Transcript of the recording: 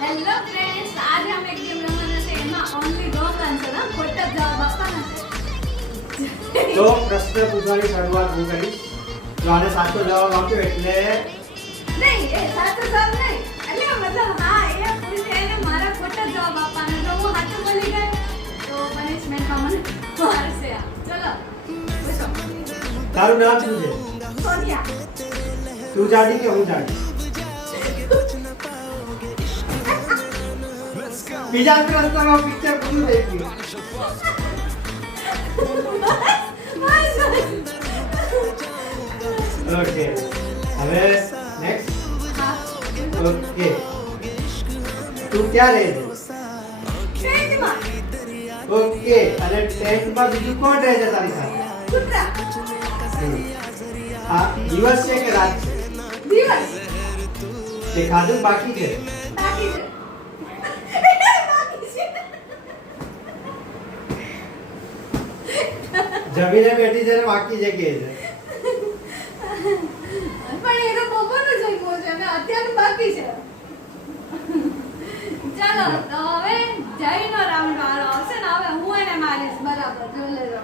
Hello friends, આજે અમે એક ગેમ રમવાના છે. એમાં ઓનલી રોંગ આન્સર, ખોટા જવાબ આપવાના છે. તો પ્રશ્ન પૂછવાની શરૂઆત હું કરીશ. જો આને સાચો જવાબ આપ્યો એટલે નહીં, એ સાચો જવાબ નહીં. એટલે મતલબ હા, એ પૂછે એને મારા ખોટા જવાબ આપવાના. જો હું સાચું બોલી ગઈ તો પનિશમેન્ટમાં મને મારશે. ચલો પૂછો. તારું નામ શું છે? સોનિયા. તું જાડી કે હું જાડી? બીજા પ્રશ્નમાં પિક્ચર પૂરું થઈ ગયું. ઓકે, હવે નેક્સ્ટ. ઓકે, તું ક્યાં રહે છે? ટ્રેનમાં. ઓકે, અને ટેન્ટમાં બીજું કોણ રહે છે તારી સાથે? કૂતરા. આ દિવસ છે કે રાત છે? દિવસ. તે ખાધું બાકી છે? બાકી છે. બાકી છે. જમીને બેઠી છે ને બાકી છે કે છે? પણ એ તો બપોરનો જમ્યો છે અને અત્યારનું બાકી છે. ચાલો તો હવે જયનો રાઉન્ડ વાળો આવશે ને, હવે હું એને મારીશ. બરાબર, જો લેજો.